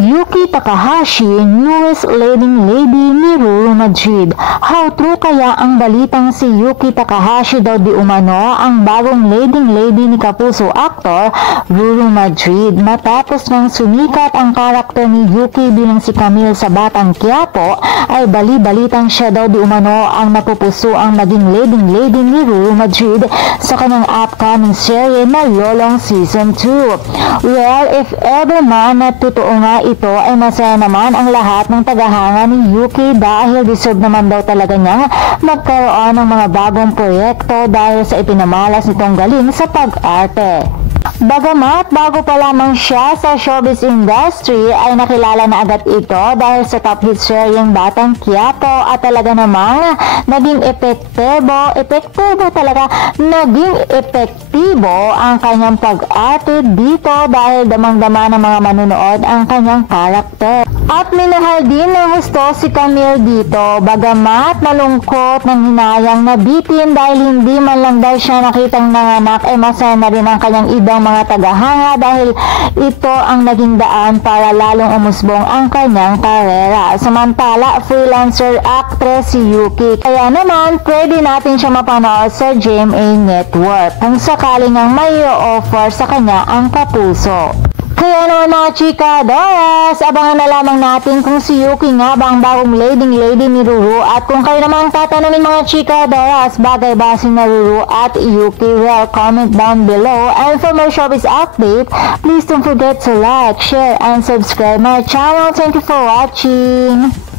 Yuki Takahashi, newest leading lady ni Ruru Madrid. How true kaya ang balitang si Yuki Takahashi daw di umano ang bagong leading lady ni kapuso aktor Ruru Madrid matapos nang sumikat ang karakter ni Yuki bilang si Camille sa Batang Quiapo ay bali-balitang siya daw di umano ang napupuso ang maging leading lady ni Ruru Madrid sa kanyang upcoming serye na Yolong Season 2. Well, if ever man na totoo nga ito ay masaya naman ang lahat ng tagahanga ni Yuki dahil deserve naman daw talaga niyang magkaroon ng mga bagong proyekto dahil sa ipinamalas nitong galing sa pag-arte. Bagamat bago pa lamang siya sa showbiz industry ay nakilala na agad ito dahil sa top hit seryeng Batang Quiapo at talaga namang naging epektibo ang kanyang pag-arte dito dahil damang-dama ng mga manunood ang kanyang karakter. At minahal din ng gusto si Camille dito bagamat malungkot ng hinayang nabitin dahil hindi man lang daw siya nakitang nanganak ay masaya na rin ang kanyang ibang mga tagahanga dahil ito ang naging daan para lalong umusbong ang kanyang karera. Samantala, freelancer actress si Yuki. Kaya naman, pwede natin siya mapanood sa GMA Network kung sakaling ang may offer sa kanya ang kapuso. Kaya naman mga chikadoras, abangan na lamang natin kung si Yuki nga ba ang bagong leading lady ni Ruru at kung kayo naman tatanungin mga chikadoras, bagay ba si Ruru at Yuki? Well, comment down below, and for more showbiz update, please don't forget to like, share, and subscribe my channel. Thank you for watching.